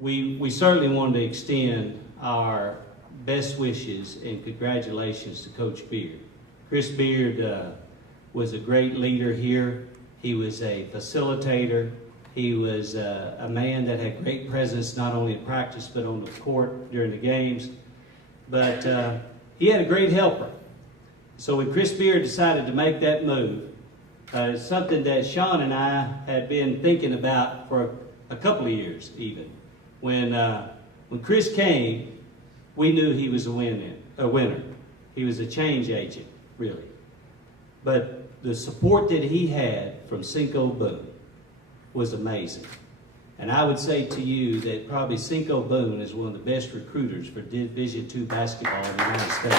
we certainly wanted to extend our best wishes and congratulations to Coach Beard. Chris Beard was a great leader here. He was a facilitator. He was a man that had great presence not only in practice but on the court during the games. But he had a great helper. So when Chris Beard decided to make that move, it's something that Sean and I had been thinking about for a couple of years even. When Chris came, we knew he was a winner. He was a change agent, really. But the support that he had from Cinco Boone was amazing. And I would say to you that probably Cinco Boone is one of the best recruiters for Division II basketball in the United States.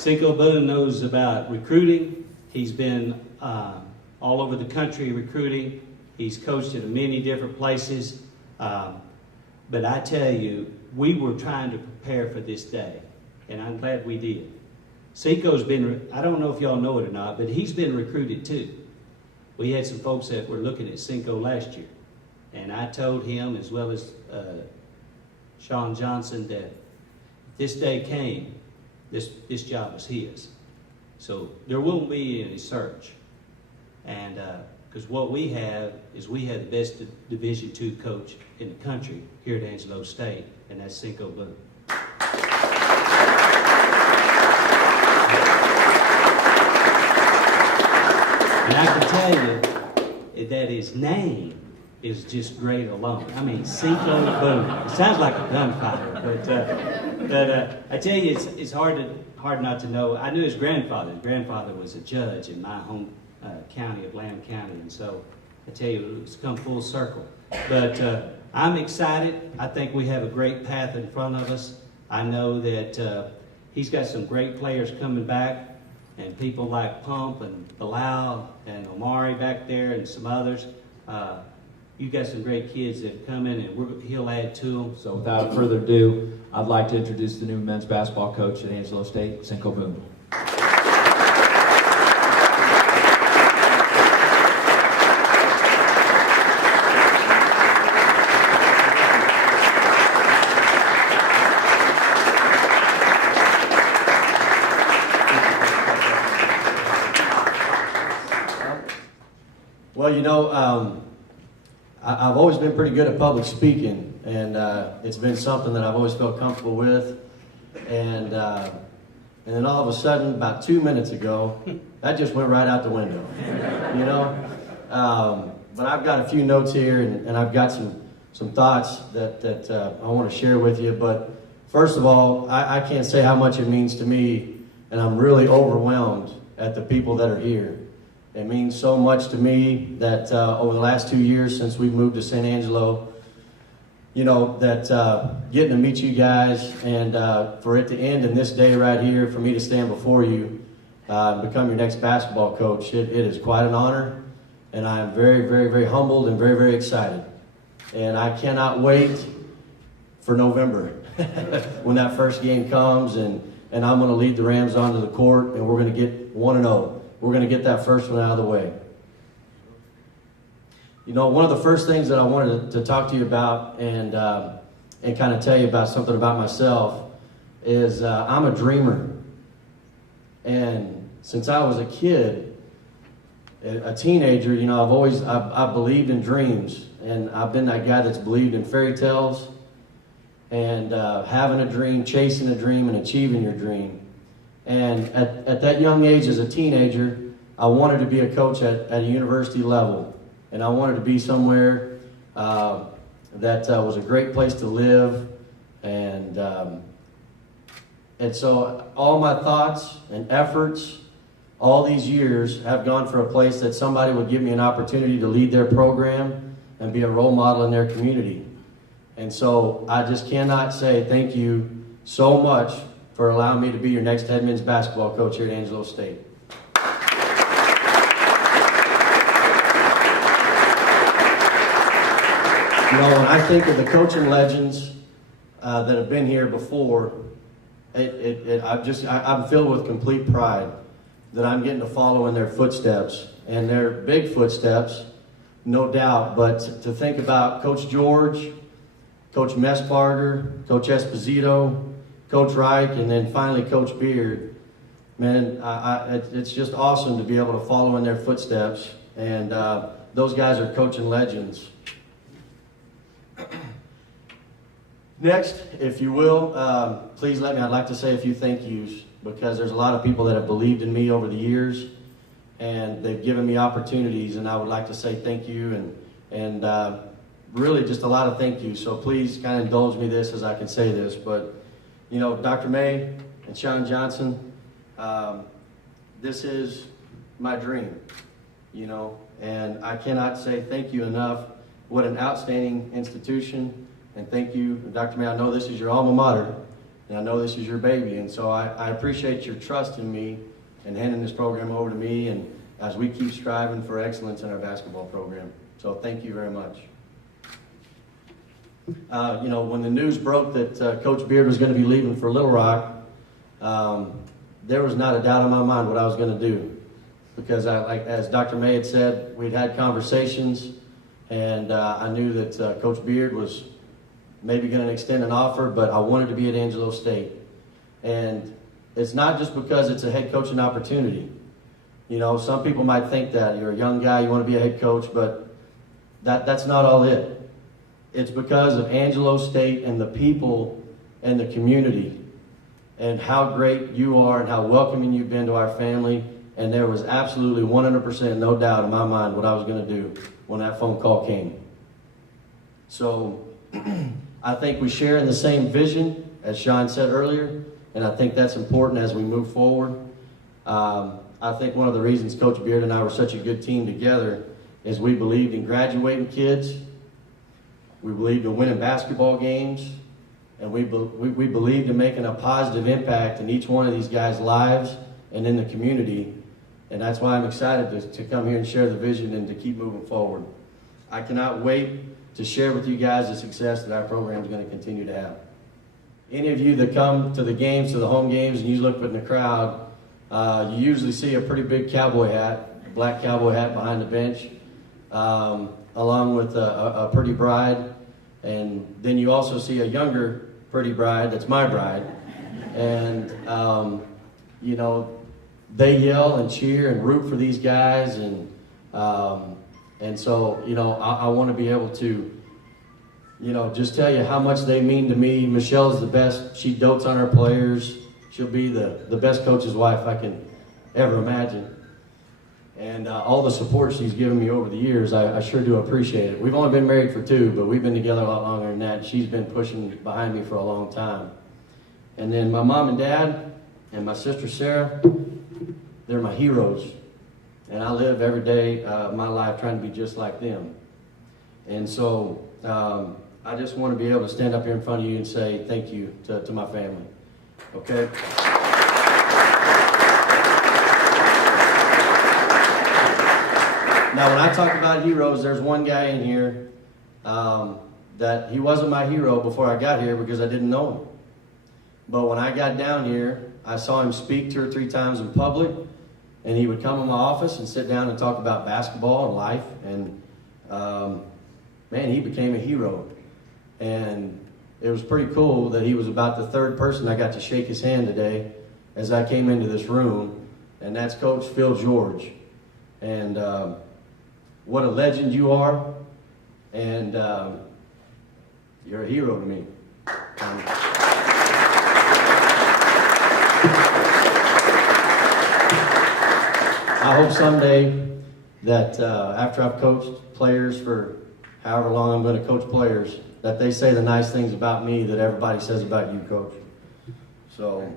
Cinco Boone knows about recruiting. He's been all over the country recruiting. He's coached at many different places. But I tell you, we were trying to prepare for this day, and I'm glad we did. Cinco's been, I don't know if y'all know it or not, but he's been recruited too. We had some folks that were looking at Cinco last year, and I told him, as well as Sean Johnson, that if this day came, this job was his. So there won't be any search. And because what we have is we have the best Division II coach in the country here at Angelo State, and that's Cinco Boone. And I can tell you that his name is just great alone. I mean, Cinco Boone. It sounds like a gunfighter, but I tell you, it's hard not to know. I knew his grandfather. His grandfather was a judge in my home county of Lamb County, and so I tell you, it's come full circle. But I'm excited. I think we have a great path in front of us. I know that he's got some great players coming back, and people like Pump and Bilal and Omari back there and some others. You got some great kids that come in, and he'll add to them. So without further ado, I'd like to introduce the new men's basketball coach at Angelo State, Cinco Boone. Well, you know, I've always been pretty good at public speaking, and it's been something that I've always felt comfortable with. And then all of a sudden, about 2 minutes ago, that just went right out the window, you know. But I've got a few notes here, and I've got some thoughts that I want to share with you. But first of all, I can't say how much it means to me, and I'm really overwhelmed at the people that are here. It means so much to me that over the last 2 years since we've moved to San Angelo, you know, that getting to meet you guys and for it to end in this day right here, for me to stand before you and become your next basketball coach, it is quite an honor. And I am very, very, very humbled and very, very excited. And I cannot wait for November when that first game comes and I'm going to lead the Rams onto the court and we're going to get 1-0. We're going to get that first one out of the way. You know, one of the first things that I wanted to talk to you about and kind of tell you about something about myself is I'm a dreamer. And since I was a kid, a teenager, you know, I've believed in dreams. And I've been that guy that's believed in fairy tales and having a dream, chasing a dream, and achieving your dream. And at that young age as a teenager, I wanted to be a coach at a university level. And I wanted to be somewhere that was a great place to live. And so all my thoughts and efforts all these years have gone for a place that somebody would give me an opportunity to lead their program and be a role model in their community. And so I just cannot say thank you so much for allowing me to be your next head men's basketball coach here at Angelo State. You know, when I think of the coaching legends that have been here before, I'm filled with complete pride. that I'm getting to follow in their footsteps. And they're big footsteps, no doubt, but to think about Coach George, Coach Messbarger, Coach Esposito, Coach Reich, and then finally Coach Beard, man, it's just awesome to be able to follow in their footsteps. And those guys are coaching legends. Next, if you will, please let me, I'd like to say a few thank yous, because there's a lot of people that have believed in me over the years, and they've given me opportunities, and I would like to say thank you, and really just a lot of thank yous. So please kind of indulge me this as I can say this, but you know, Dr. May and Sean Johnson, this is my dream, you know, and I cannot say thank you enough. What an outstanding institution, and thank you, Dr. May. I know this is your alma mater, and I know this is your baby, and so I appreciate your trust in me and handing this program over to me, and as we keep striving for excellence in our basketball program. So thank you very much. You know, when the news broke that Coach Beard was going to be leaving for Little Rock, there was not a doubt in my mind what I was going to do. Because like as Dr. May had said, we'd had conversations, and I knew that Coach Beard was maybe going to extend an offer, but I wanted to be at Angelo State. And it's not just because it's a head coaching opportunity. You know, some people might think that you're a young guy, you want to be a head coach, but that's not all it. It's because of Angelo State and the people and the community and how great you are and how welcoming you've been to our family. And there was absolutely 100% no doubt in my mind what I was going to do when that phone call came. So I think we share in the same vision, as Sean said earlier, and I think that's important as we move forward. I think one of the reasons Coach Beard and I were such a good team together is we believed in graduating kids. We believed in winning basketball games, and we believed in making a positive impact in each one of these guys' lives and in the community. And that's why I'm excited to come here and share the vision and to keep moving forward. I cannot wait to share with you guys the success that our program is going to continue to have. Any of you that come to the games, to the home games, and you look in the crowd, you usually see a pretty big cowboy hat, a black cowboy hat behind the bench, along with a pretty bride. And then you also see a younger pretty bride, that's my bride. And, you know, they yell and cheer and root for these guys. And so, you know, I want to be able to, you know, just tell you how much they mean to me. Michelle's the best. She dotes on her players. She'll be the best coach's wife I can ever imagine. And all the support she's given me over the years, I sure do appreciate it. We've only been married for 2, but we've been together a lot longer than that. She's been pushing behind me for a long time. And then my mom and dad and my sister Sarah, they're my heroes. And I live every day of my life trying to be just like them. And so I just want to be able to stand up here in front of you and say thank you to my family. Okay? Now, when I talk about heroes, there's one guy in here that he wasn't my hero before I got here because I didn't know him. But when I got down here, I saw him speak 2 or 3 times in public, and he would come in my office and sit down and talk about basketball and life. And man, he became a hero. And it was pretty cool that he was about the 3rd person I got to shake his hand today as I came into this room, and that's Coach Phil George. And what a legend you are, and you're a hero to me. I hope someday that after I've coached players for however long I'm going to coach players, that they say the nice things about me that everybody says about you, Coach. So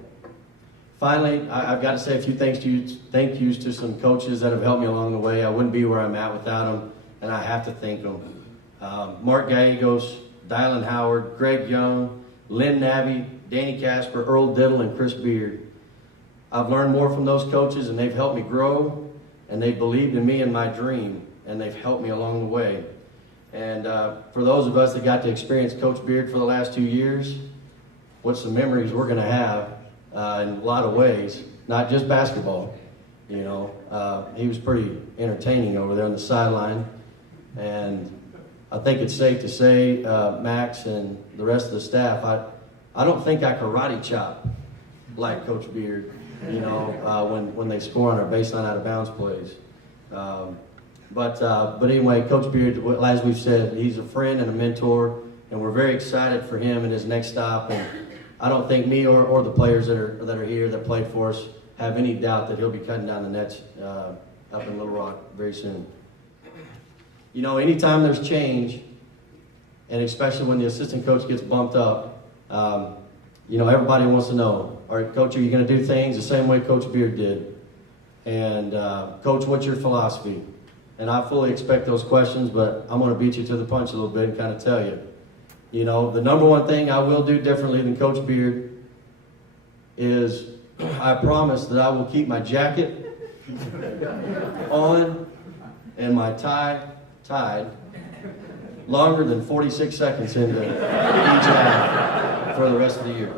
finally, I've got to say a few thank yous to some coaches that have helped me along the way. I wouldn't be where I'm at without them, and I have to thank them. Mark Gallegos, Dylan Howard, Greg Young, Lynn Nabby, Danny Casper, Earl Diddle, and Chris Beard. I've learned more from those coaches, and they've helped me grow, and they believed in me and my dream, and they've helped me along the way. And for those of us that got to experience Coach Beard for the last 2 years, what's some memories we're going to have in a lot of ways, not just basketball. He was pretty entertaining over there on the sideline. And I think it's safe to say, Max and the rest of the staff, I don't think I karate chop like Coach Beard, when they score on our baseline out of bounds plays. But anyway, Coach Beard, as we've said, he's a friend and a mentor, and we're very excited for him and his next stop. And I don't think me or the players that are here that played for us have any doubt that he'll be cutting down the nets up in Little Rock very soon. Anytime there's change, and especially when the assistant coach gets bumped up, everybody wants to know, all right, Coach, are you going to do things the same way Coach Beard did? And Coach, what's your philosophy? And I fully expect those questions, but I'm going to beat you to the punch a little bit and kind of tell you. The number one thing I will do differently than Coach Beard is I promise that I will keep my jacket on and my tie tied longer than 46 seconds into each half for the rest of the year.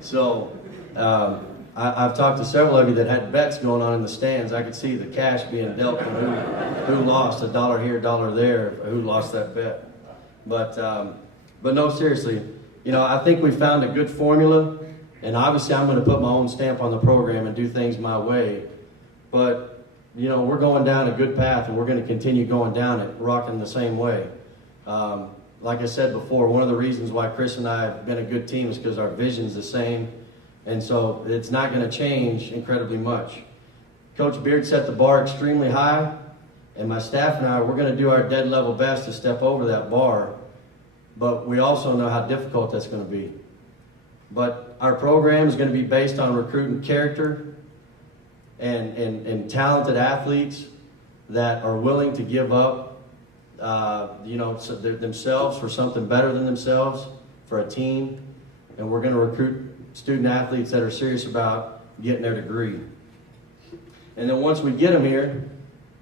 So I've talked to several of you that had bets going on in the stands. I could see the cash being dealt and who lost a dollar here, dollar there, who lost that bet. But no, seriously, I think we found a good formula, and obviously I'm going to put my own stamp on the program and do things my way. But we're going down a good path, and we're going to continue going down it, rocking the same way. Like I said before, one of the reasons why Chris and I have been a good team is because our vision's the same, and so it's not going to change incredibly much. Coach Beard set the bar extremely high, and my staff and I, we're going to do our dead level best to step over that bar, but we also know how difficult that's going to be. But our program is going to be based on recruiting character and talented athletes that are willing to give up, themselves for something better than themselves, for a team. And we're going to recruit student athletes that are serious about getting their degree. And then once we get them here,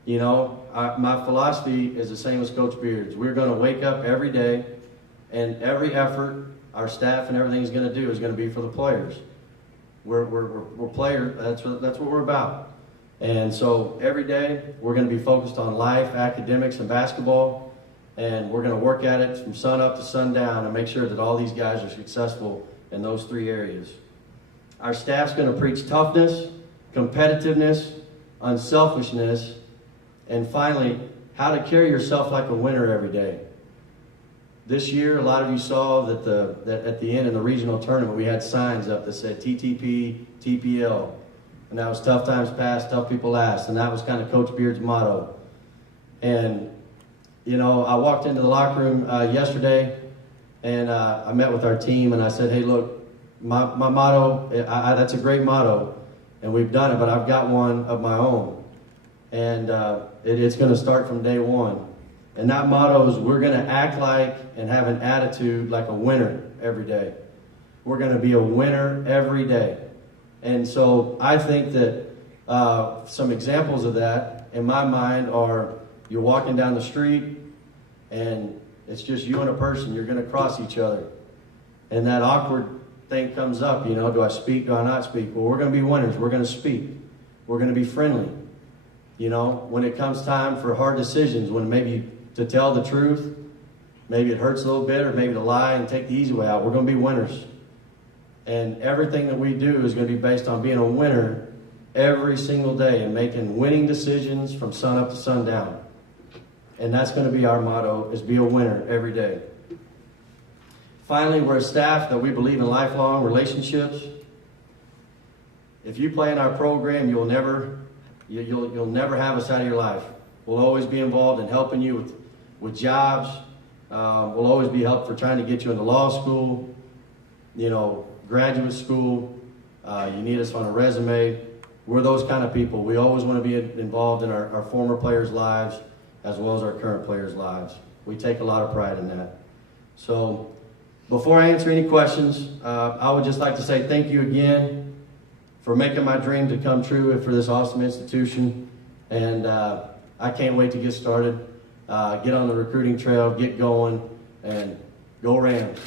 my philosophy is the same as Coach Beard's. We're going to wake up every day, and every effort our staff and everything is going to do is going to be for the players. We're players. That's what we're about. And so every day we're going to be focused on life, academics, and basketball, and we're going to work at it from sun up to sundown and make sure that all these guys are successful in those three areas. Our staff's going to preach toughness, competitiveness, unselfishness, and finally, how to carry yourself like a winner every day. This year, a lot of you saw that at the end in the regional tournament, we had signs up that said TTP, TPL. And that was tough times past, tough people last. And that was kind of Coach Beard's motto. And, I walked into the locker room yesterday, and I met with our team, and I said, hey, look, my motto, that's a great motto, and we've done it, but I've got one of my own. And it's going to start from day one. And that motto is we're going to act like and have an attitude like a winner every day. We're going to be a winner every day. And so I think that some examples of that in my mind are you're walking down the street and it's just you and a person. You're going to cross each other. And that awkward thing comes up, do I speak, do I not speak? Well, we're going to be winners. We're going to speak. We're going to be friendly. When it comes time for hard decisions, when maybe to tell the truth, maybe it hurts a little bit, or maybe to lie and take the easy way out, we're going to be winners. And everything that we do is going to be based on being a winner every single day and making winning decisions from sun up to sundown. And that's going to be our motto, is be a winner every day. Finally, we're a staff that we believe in lifelong relationships. If you play in our program, you'll never have us out of your life. We'll always be involved in helping you with jobs. We'll always be helped for trying to get you into law school, graduate school. You need us on a resume. We're those kind of people. We always want to be involved in our former players' lives as well as our current players' lives. We take a lot of pride in that. So before I answer any questions, I would just like to say thank you again for making my dream to come true for this awesome institution. And I can't wait to get started, get on the recruiting trail, get going, and go Rams.